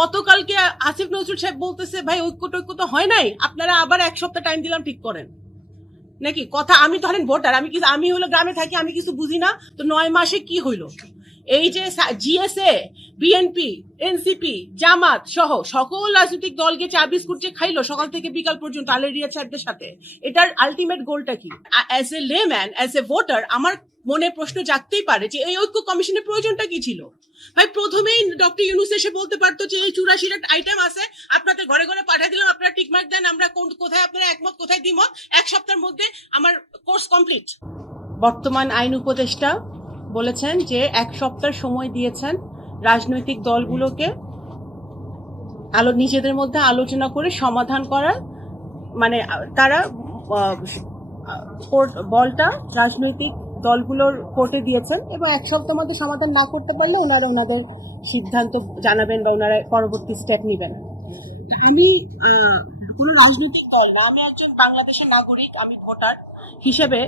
গতকালকে আসিফ নজরুল সাহেব বলতেছে, ভাই ঐক্য টৈক্য তো হয় নাই। আপনারা আবার এক সপ্তাহ টাইম দিলাম, ঠিক করেন। নাকি? কথা, আমি ধরেন ভোটার আমি কিছু আমি হলো গ্রামে থাকি, আমি কিছু বুঝি না। তো নয় মাসে কি হইল? এই যে জিএসএ বিএনপি এনসিপি জামাত সহ সকল রাজনৈতিক দলকে চা, বিস্কুট যে খাইলো সকাল থেকে বিকাল পর্যন্ত আলেরিয়া স্যারদের সাথে, এটার আলটিমেট গোলটা কি? As a layman as a voter আমার মনে প্রশ্ন জাগতেই পারে যে এই ঐক্য কমিশনের প্রয়োজনটা কি ছিল? ভাই, প্রথমেই ডক্টর ইউনুস এসে বলতে পারতো যে এই চুরাশিটা আইটেম আছে আপনাদের ঘরে ঘরে পাঠিয়ে দিলাম, আপনারা টিকমার্ক দেন, আমরা কোন, কোথায় আপনারা একমত, কোথায় দ্বিমত, এক সপ্তাহের মধ্যে আমার কোর্স কমপ্লিট বর্তমান আইন উপদেষ্টা বলেছেন যে এক সপ্তাহ সময় দিয়েছেন রাজনৈতিক দলগুলোকে আলো, নিজেদের মধ্যে আলোচনা করে সমাধান করার মানে তারা বলটা রাজনৈতিক দলগুলোর কোর্টে দিয়েছেন এবং এক সপ্তাহের মধ্যে সমাধান না করতে পারলে ওনারা ওনাদের সিদ্ধান্ত জানাবেন বা ওনারা পরবর্তী স্টেপ নেবেন। আমি কোনো রাজনৈতিক দল না, আমি একজন বাংলাদেশের নাগরিক, আমি ভোটার হিসেবে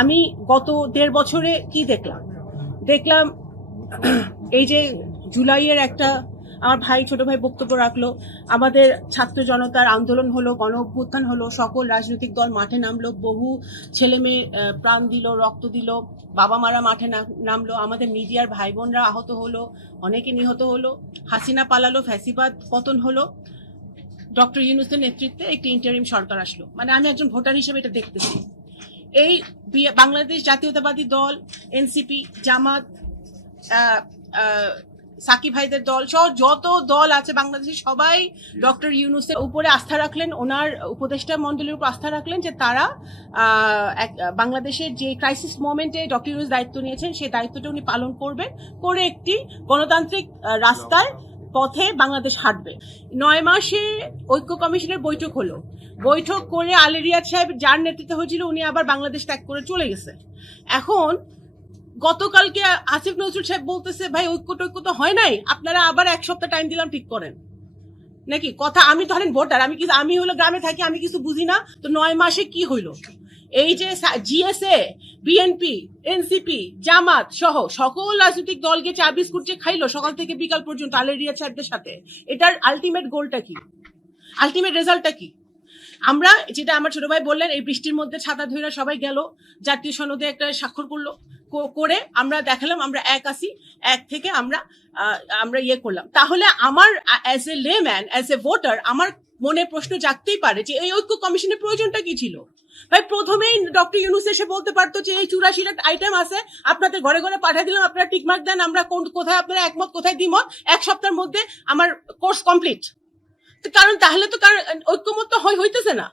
আমি গত দেড় বছরে কি দেখলাম? দেখলাম এই যে জুলাইয়ের একটা আমার ভাই, ছোট ভাই বক্তব্য রাখল। আমাদের ছাত্র জনতার আন্দোলন হলো, গণ অভ্যুত্থান হলো, সকল রাজনৈতিক দল মাঠে নামলো, বহু ছেলে মেয়ে প্রাণ দিল, রক্ত দিল, বাবা মারা মাঠে নামলো, আমাদের মিডিয়ার ভাই বোনরা আহত হলো, অনেকে নিহত হলো, হাসিনা পালালো, ফ্যাসিবাদ পতন হলো। ডক্টর ইউনুসের নেতৃত্বে একটি ইন্টারিম সরকার আসলো। মানে আমি একজন ভোটার হিসেবে এটা দেখতেছি। এই বাংলাদেশ জাতীয়তাবাদী দল, এনসিপি, জামাত সাকিব ভাইদের দল সহ যত দল আছে বাংলাদেশে, সবাই ডক্টর ইউনুসের উপরে আস্থা রাখলেন, ওনার উপদেষ্টা মন্ডলীর উপর আস্থা রাখলেন যে তারা বাংলাদেশের যে ক্রাইসিস মোমেন্টে ডক্টর ইউনুস দায়িত্ব নিয়েছেন, সেই দায়িত্বটা উনি পালন করবেন করে একটি গণতান্ত্রিক রাস্তায় পথে বাংলাদেশ হাঁটবে। নয় মাসে ঐক্য কমিশনের বৈঠক হলো। বৈঠক করে আলেরিয়াদ সাহেব যার নেতৃত্বে হয়েছিল, উনি আবার বাংলাদেশ ত্যাগ করে চলে গেছে। এখন গতকালকে আসিফ নজরুল সাহেব বলতেছে, ভাই, ঐক্য টৈক্য তো হয় নাই। আপনারা আবার এক সপ্তাহ টাইম দিলাম, ঠিক করেন। নাকি? কথা আমি ধরেন ভোটার, আমি কিছু আমি হলো গ্রামে থাকি, আমি কিছু বুঝি না। তো নয় মাসে কি হইল? এই যে জিএসএ, বিএনপি, এনসিপি, জামাত সহ সকল রাজনৈতিক দলকে চা বিস্কুট যে খাইলো সকাল থেকে বিকাল পর্যন্ত আলেরিয়া স্যারদের সাথে, এটার আলটিমেট গোলটা কি? আলটিমেট রেজাল্টটা কি? আমরা যেটা আমার ছোট ভাই বললেন, এই বৃষ্টির মধ্যে ছাতা ধরে সবাই গেল, জাতীয় সনদে একটা স্বাক্ষর করল করে আমরা দেখালাম, আমরা এক আসি এক থেকে আমরা আমরা ইয়ে করলাম। তাহলে আমার as a layman as a voter আমার মনে প্রশ্ন জাগতেই পারে যে এই ঐক্য কমিশনের প্রয়োজনটা কি ছিল? ভাই, প্রথমেই ডক্টর ইউনুস এসে বলতে পারতো যে এই চুরাশিটা আইটেম আছে, আপনাদের ঘরে ঘরে পাঠিয়ে দিলাম, আপনারা টিকমার্ক দেন, আমরা কোন, কোথায় আপনারা একমত, কোথায় দ্বিমত, এক সপ্তাহের মধ্যে আমার কোর্স কমপ্লিট কারণ তাহলে তো কারণ ঐক্যমত হইতেছে না।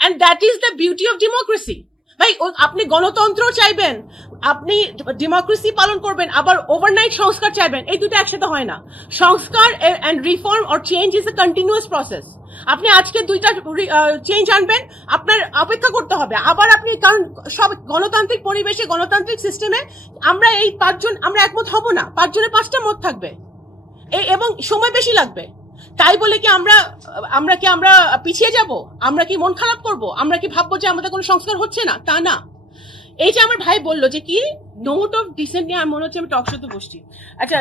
And that is the beauty of democracy ভাই আপনি গণতন্ত্র চাইবেন, আপনি ডেমোক্রেসি পালন করবেন, আবার ওভারনাইট সংস্কার চাইবেন, এই দুটো একসাথে হয় না। সংস্কার and reform or change is a continuous process আপনি আজকে দুইটা চেঞ্জ আনবেন, আপনার অপেক্ষা করতে হবে। আবার আপনি, কারণ সব গণতান্ত্রিক পরিবেশে, গণতান্ত্রিক সিস্টেমে আমরা এই পাঁচজন, আমরা একমত হব না। পাঁচজনের পাঁচটা মত থাকবে। এবং সময় বেশি লাগবে। তাই বলে কি আমরা আমরা কি আমরা পিছিয়ে যাব? আমরা কি মন খারাপ করব? আমরা কি ভাববো যে আমাদের কোনো সংস্কার হচ্ছে না? তা না। এই যে আমার ভাই বলল যে কি নোট অফ ডিসেন্ট নিয়ে আমার মনে হচ্ছে আমি টক শোতে বসছি। আচ্ছা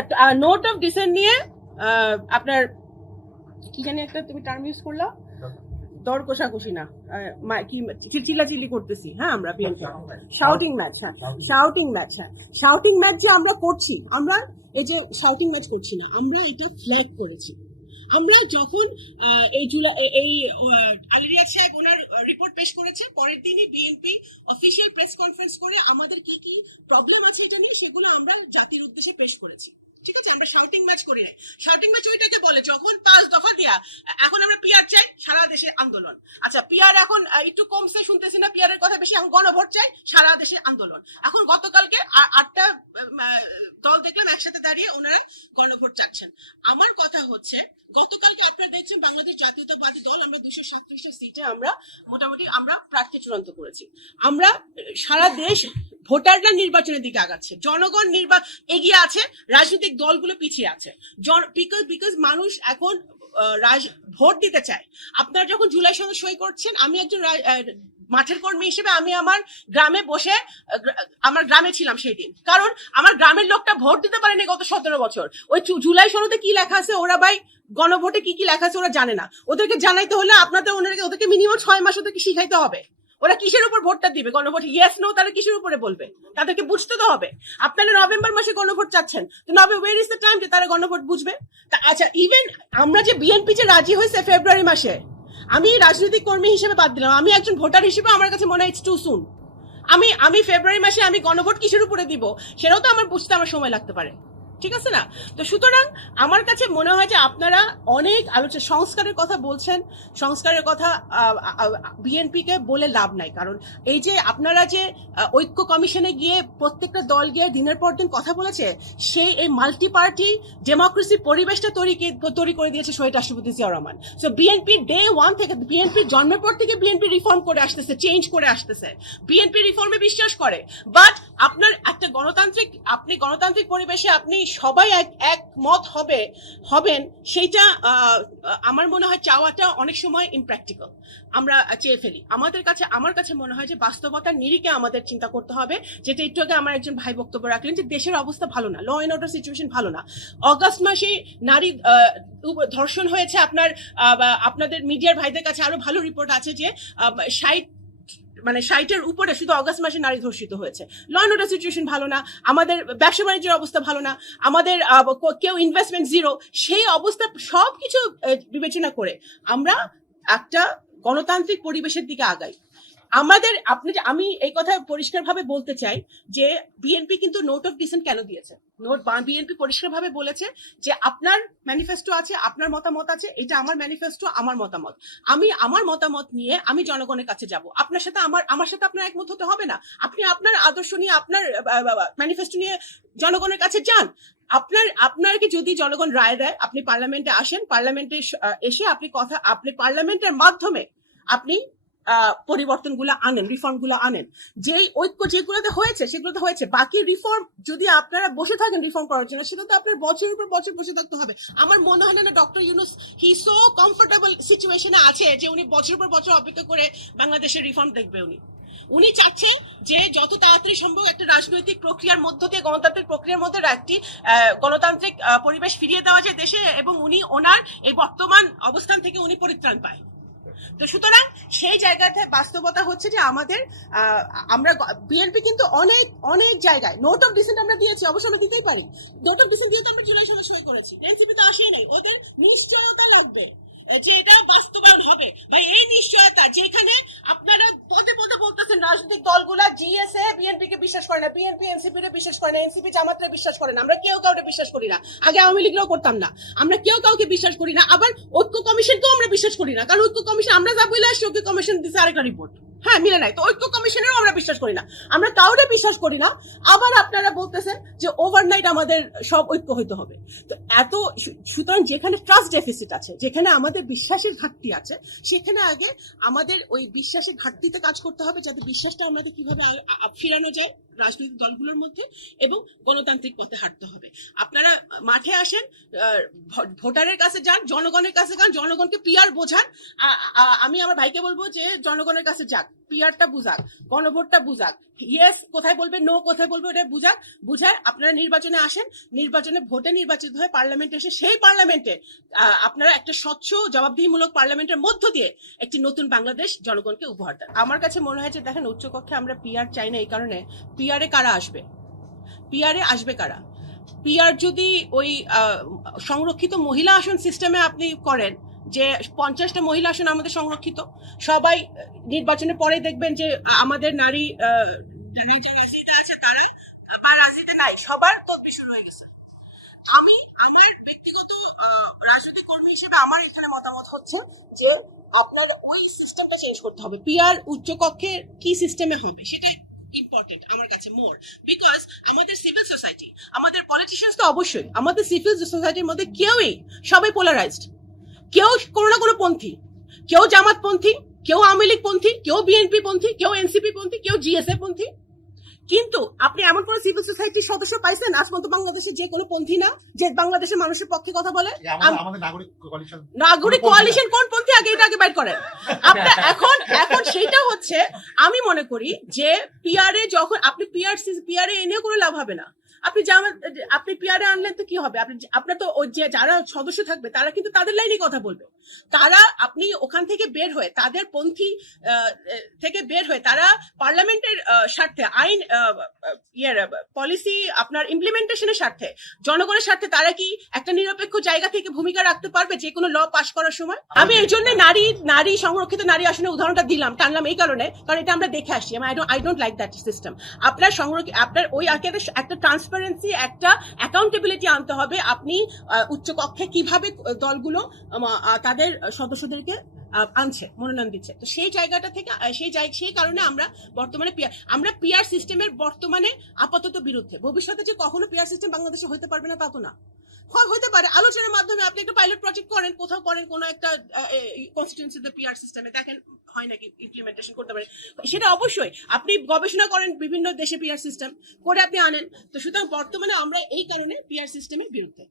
নোট অফ ডিসেন্ট নিয়ে আপনার কি জানি একটা তুমি টার্ম ইউজ করলা? দর কষাকষি না। কি চিল্লাচিল্লি করতেছি। হ্যাঁ আমরা বিএনপি। শাউটিং ম্যাচ হ্যাঁ। শাউটিং ম্যাচ হ্যাঁ। শাউটিং ম্যাচ যে আমরা করছি আমরা এই যে শাউটিং ম্যাচ করছি না আমরা এটা ফ্ল্যাগ করেছি। আমরা যখন এই জুলাই এই আলিরিয়াদ সাহেব ওনার রিপোর্ট পেশ করেছে পরের দিনই বিএনপি অফিসিয়াল প্রেস কনফারেন্স করে আমাদের কি কি প্রবলেম আছে এটা নিয়ে সেগুলো আমরা জাতির উদ্দেশ্যে পেশ করেছি। ঠিক আছে? আমরা শাউটিং ম্যাচ করি শাউটিং ম্যাচ ওইটাকে বলে, যখন পাঁচ দফা দিয়া, এখন আমরা পিয়ার চাই সারা দেশে আন্দোলন। আচ্ছা পিয়ার এখন একটু কমছে শুনতেছি না পিয়ারের কথা বেশি, এখন গণভোট চাই সারা দেশে আন্দোলন। এখন গতকালকে আটটা দল দেখলাম একসাথে দাঁড়িয়ে ওনারা গণভোট চাচ্ছেন। আমার কথা হচ্ছে গতকালকে আপনারা দেখছেন বাংলাদেশ জাতীয়তাবাদী দল, আমরা দুশো সাতত্রিশটা সিটে আমরা মোটামুটি আমরা প্রার্থী চূড়ান্ত করেছি। আমরা সারা দেশ ভোটাররা নির্বাচনের দিকে আগাচ্ছে, জনগণ নির্বা, এগিয়ে আছে, রাজনৈতিক দলগুলো পিছিয়ে আছে। বিকজ বিকজ মানুষ এখন রাজ- ভোট দিতে চায়। আপনারা যখন জুলাই সনদ সই করছেন, আমি একজন মাঠের কর্মী হিসেবে আমি আমার গ্রামে বসে আমার গ্রামে ছিলাম সেই দিন কারণ আমার গ্রামের লোকটা ভোট দিতে পারেনি গত সতেরো বছর। ওই জুলাই সনদে কি লেখা আছে? ওরা ভাই গণভোটে কি কি লেখা আছে ওরা জানে না। ওদেরকে জানাইতে হলে আপনাদের ওনাদেরকে ওদেরকে মিনিমাম ছয় মাস ওদেরকে শিখাইতে হবে। ওরা কিসের উপর ভোটটা দিবে? গণভোট ইয়েস নো তারা কিসের উপরে বলবে? তাদেরকে বুঝতে তো হবে। আপনারা নভেম্বর মাসে গণভোট চাচ্ছেন। তো নভেম্বর ওয়ের ইজ দ্য টাইম যে তারা গণভোট বুঝবে? তা আচ্ছা ইভেন আমরা যে বিএনপি যে রাজি হয়েছে ফেব্রুয়ারি মাসে, আমি রাজনৈতিক কর্মী হিসেবে বাদ দিলাম। আমি একজন ভোটার হিসেবে আমার কাছে মনে হয় টু সুন আমি আমি ফেব্রুয়ারি মাসে আমি গণভোট কিসের উপরে দিব? সেটাও তো আমার বুঝতে আমার সময় লাগতে পারে। ঠিক আছে না? তো সুতরাং আমার কাছে মনে হয় যে আপনারা অনেক আলোচনা, সংস্কারের কথা বলছেন, সংস্কারের কথা বিএনপি কে বলে লাভ নাই। কারণ এই যে আপনারা যে ঐক্য কমিশনে গিয়ে প্রত্যেকটা দল গিয়ে দিনের পর দিন কথা বলেছে, সেই এই মাল্টি পার্টি ডেমোক্রেসি পরিবেশটা তৈরি তৈরি করে দিয়েছে শহীদ রাষ্ট্রপতি Zia Rahman. So BNP day one থেকে বিএনপির জন্মের পর থেকে বিএনপি রিফর্ম করে আসতেছে চেঞ্জ করে আসতেছে। বিএনপি রিফর্মে বিশ্বাস করে। বাট আপনার একটা গণতান্ত্রিক, আপনি গণতান্ত্রিক পরিবেশে আপনি সবাই এক, একমত হবে, হবেন, সেইটা আমার মনে হয় চাওয়াটা অনেক সময় ইমপ্র্যাকটিক্যাল আমরা চেয়ে ফেলি। আমাদের কাছে, আমার কাছে মনে হয় যে বাস্তবতার নিরিখে আমাদের চিন্তা করতে হবে। যেটা একটু আগে আমার একজন ভাই বক্তব্য রাখলেন যে দেশের অবস্থা ভালো না ল অ্যান্ড অর্ডার সিচুয়েশন ভালো না। অগস্ট মাসে নারী ধর্ষণ হয়েছে আপনার আপনাদের মিডিয়ার ভাইদের কাছে আরও ভালো রিপোর্ট আছে যে ষাট মানে ষাটের উপরে শুধু অগাস্ট মাসে নারী ধর্ষিত হয়েছে। ল অ্যান্ড সিচুয়েশন ভালো না, আমাদের ব্যবসা বাণিজ্যের অবস্থা ভালো না, আমাদের কেউ ইনভেস্টমেন্ট জিরো সেই অবস্থা সব কিছু বিবেচনা করে আমরা একটা গণতান্ত্রিক পরিবেশের দিকে আগাই। আমাদের, আপনি আমি এই কথা পরিষ্কারভাবে বলতে চাই যে বিএনপি কিন্তু নোট অফ ডিসেন্ট কেন দিয়েছে? নোট বিএনপি পরিষ্কারভাবে বলেছে যে, আপনার ম্যানিফেস্টো আছে, আপনার মতামত আছে, এটা আমার ম্যানিফেস্টো আমার মতামত। আমি আমার মতামত নিয়ে আমি জনগণের কাছে যাব। আপনার সাথে আমার আমার সাথে আপনার একমত হতে হবে না। আপনি আপনার আদর্শ নিয়ে, আপনার ম্যানিফেস্টো নিয়ে জনগণের কাছে যান। আপনার, আপনাকে যদি জনগণ রায় দেয়, আপনি পার্লামেন্টে আসেন, পার্লামেন্টে এসে আপনি কথা, আপনি পার্লামেন্টের মাধ্যমে আপনি পরিবর্তনগুলো আনেন রিফর্মগুলো আনেন। যেই ঐক্য যেগুলোতে হয়েছে, সেগুলোতে হয়েছে। বাকি রিফর্ম যদি আপনারা বসে থাকেন রিফর্ম করার জন্য, সেটা তো আপনার বছরের পর বছর বসে থাকতে হবে। আমার মনে হয় না doctor Yunus he so comfortable সিচুয়েশনে আছে যে উনি বছর পর বছর অপেক্ষা করে বাংলাদেশের রিফর্ম দেখবে উনি। উনি চাচ্ছেন যে যত তাড়াতাড়ি সম্ভব একটা রাজনৈতিক প্রক্রিয়ার মধ্য দিয়ে গণতান্ত্রিক প্রক্রিয়ার মধ্যে একটি গণতান্ত্রিক পরিবেশ ফিরিয়ে দেওয়া যায় দেশে এবং উনি ওনার এই বর্তমান অবস্থান থেকে উনি পরিত্রাণ পায়। তো সুতরাং সেই জায়গাতে বাস্তবতা হচ্ছে যে আমাদের আমরা বিএনপি কিন্তু অনেক অনেক জায়গায় নোট অফ ডিসেন্ট আমরা দিয়েছি, অবশ্য আমরা দিতেই পারি। নোট অফ ডিসেন্ট দিয়ে তো আমরা জুলাই সঙ্গে সই করেছি এনসিপি তো আসেই নাই ওদের নিশ্চয়তা লাগবে। যে বাস্তবায়ন হবে। এই নিশ্চয়তা যেখানে আপনারা পদে পদে বলতেছেন রাজনৈতিক দলগুলা জিএসএ বিএনপি কে বিশ্বাস করে না বিএনপি এনসিপি রে বিশ্বাস করে না এনসিপি জামাতরে বিশ্বাস করে না। আমরা কেউ কাউকে বিশ্বাস করি না। আগে আওয়ামী লীগরাও করতাম না। আমরা কেউ কাউকে বিশ্বাস করি না। আবার ঐক্য কমিশনকেও আমরা বিশ্বাস করি না। কারণ ঐক্য কমিশন, আমরা যা বলে আসছি, ঐক্য কমিশন দিচ্ছে আরেকটা রিপোর্ট হ্যাঁ মিলে নাই। তো ঐক্য কমিশনেরও আমরা বিশ্বাস করি না। আমরা কাউরে বিশ্বাস করি না। আবার আপনারা বলতেছেন যে ওভারনাইট আমাদের সব ঐক্য হইতে হবে। তো এত সুতরাং যেখানে ট্রাস্ট ডেফিসিট আছে, যেখানে আমাদের বিশ্বাসের ঘাটতি আছে, সেখানে আগে আমাদের ওই বিশ্বাসের ঘাটতিতে কাজ করতে হবে, যাতে বিশ্বাসটা আমাদের কীভাবে ফিরানো যায় রাজনৈতিক দলগুলোর মধ্যে এবং গণতান্ত্রিক পথে হাঁটতে হবে। আপনারা মাঠে আসেন ভোটারের কাছে যান, জনগণের কাছে যান, জনগণকে পিয়ার বোঝান। আমি আমার ভাইকে বলব যে জনগণের কাছে যাক। পিয়ারটা বুঝাক, গণভোটটা বুঝাক। ইয়েস কোথায় বলবে নো কোথায় বলবে, ওটা বুঝাক। বুঝায় আপনারা নির্বাচনে আসেন, নির্বাচনে ভোটে নির্বাচিত হয়ে পার্লামেন্টে এসে সেই পার্লামেন্টে আপনারা একটা স্বচ্ছ, জবাবদিহিমূলক পার্লামেন্টের মধ্য দিয়ে একটি নতুন বাংলাদেশ জনগণকে উপহার দেন। আমার কাছে মনে হয় যে, দেখেন, উচ্চকক্ষে আমরা পিয়ার চাই না এই কারণে পিয়ারে কারা আসবে? পিয়ারে আসবে কারা? পিয়ার যদি ওই সংরক্ষিত মহিলা আসন সিস্টেমে আপনি করেন যে পঞ্চাশটা মহিলা আসন আমাদের সংরক্ষিত, সবাই নির্বাচনের পরে দেখবেন যে আমাদের নারী নারী আছে তারা বা রাজনীতিতে নাই, সবার তদবি শুরু হয়ে গেছে। আমি, আমার ব্যক্তিগত রাজনৈতিক কর্মী হিসেবে আমার এখানে মতামত হচ্ছে যে আপনার ওই সিস্টেমটা চেঞ্জ করতে হবে। পিআর উচ্চকক্ষে কি সিস্টেমে হবে সেটা ইম্পর্টেন্ট আমার কাছে মোর বিকজ আমাদের সিভিল সোসাইটি আমাদের পলিটিশিয়ানস তো অবশ্যই, আমাদের সিভিল সোসাইটির মধ্যে কেউই সবাই পোলারাইজড কেউ কোনো না কোনো পন্থী কেউ জামাত পন্থী কেউ আওয়ামী লীগ পন্থী কেউ বিএনপি পন্থী কেউ এনসিপি পন্থী কেউ জিএসএ পন্থী। কিন্তু আপনি এমন কোন সিভিল সোসাইটির সদস্য পাইছেন? আজ পর্যন্ত বাংলাদেশের যে কোনো পন্থী না যে বাংলাদেশের মানুষের পক্ষে কথা বলে? নাগরিক কোয়ালিশন কোন পন্থী আগে এটা আগে বাইর করেন। আপনার এখন এখন সেটা হচ্ছে আমি মনে করি যে পিআরএ যখন আপনি পিআর পিআরএ এনেও কোনো লাভ হবে না। আপনি জামা আপনি পিয়ারে আনলেন তো কি হবে? আপনি আপনার তো যারা সদস্য থাকবে, তারা কিন্তু তাদের লাইনে কথা বলবে। তারা, আপনি ওখান থেকে বের হয়ে, তাদের পন্থী থেকে বের হয়ে, তারা পার্লামেন্টের স্বার্থে, আইন ইয়ের পলিসি আপনার ইমপ্লিমেন্টেশনের স্বার্থে, জনগণের স্বার্থে তারা কি একটা নিরপেক্ষ জায়গা থেকে ভূমিকা রাখতে পারবে যে কোনো ল পাশ করার সময়? আমি এই জন্য নারী নারী সংরক্ষিত নারী আসনের উদাহরণটা দিলাম, টানলাম এই কারণে, কারণ এটা আমরা দেখে আসছি I don't I like that system আপনার সংরক্ষিত আপনার ওই একটা একটা ট্রান্সপারেন্সি একটা অ্যাকাউন্টেবিলিটি আনতে হবে আপনি উচ্চকক্ষে উচ্চ কক্ষে কীভাবে দলগুলো তাদের সদস্যদেরকে আনছে, মনোনয়ন দিচ্ছে। তো সেই জায়গাটা থেকে সেই জায়গা সেই কারণে আমরা বর্তমানে পিয়ার আমরা পিয়ার সিস্টেমের বর্তমানে আপাতত বিরুদ্ধে। ভবিষ্যতে যে কখনো পিয়ার সিস্টেম বাংলাদেশে হতে পারবে না, তা তো না। হতে পারে। আলোচনার মাধ্যমে আপনি একটা পাইলট প্রজেক্ট করেন, কোথাও করেন, কোনো একটা কনস্টিটিউন্সিতে পিআর সিস্টেমে দেখেন হয় নাকি ইমপ্লিমেন্টেশন করতে পারে। সেটা অবশ্যই, আপনি গবেষণা করেন বিভিন্ন দেশে পিআর সিস্টেম করে আপনি আনেন। তো সুতরাং বর্তমানে আমরা এই কারণে পিআর সিস্টেমের বিরুদ্ধে।